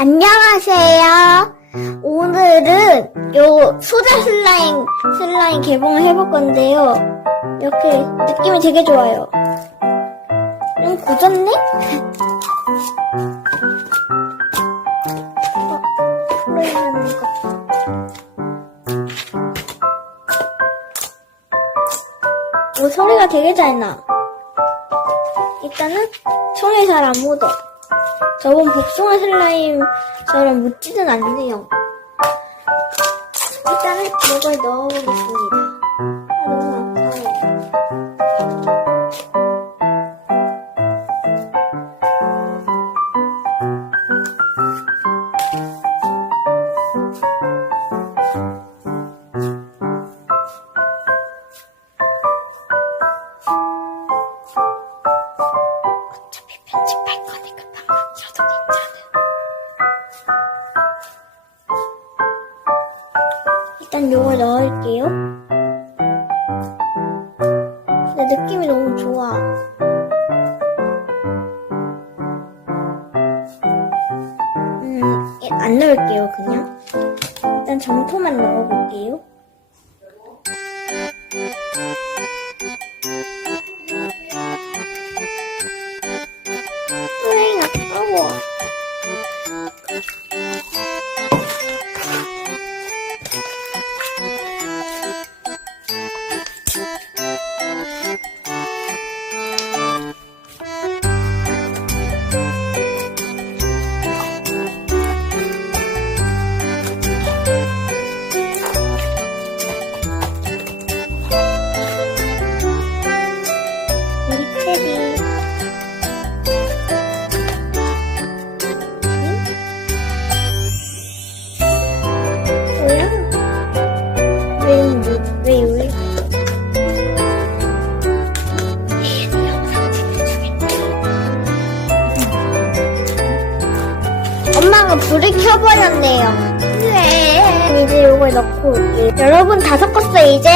안녕하세요. 오늘은 요 소자 슬라임 슬라임 개봉을 해볼 건데요. 이렇게 느낌이 되게 좋아요. 좀 굳었네? 어. 오, 소리가 되게 잘 나. 일단은 손에 잘 안 묻어. 저번 복숭아 슬라임처럼 묻지는 않네요. 일단은 이걸 넣어보겠습니다. 일단 요걸 넣을게요. 근데 느낌이 너무 좋아. 음, 예, 안 넣을게요, 그냥. 일단 점토만 넣어볼게요. 으잉, 아까워. 엄마가 불을 켜버렸네요. 네. 이제 이걸 넣고. 여러분 다 섞었어요. 이제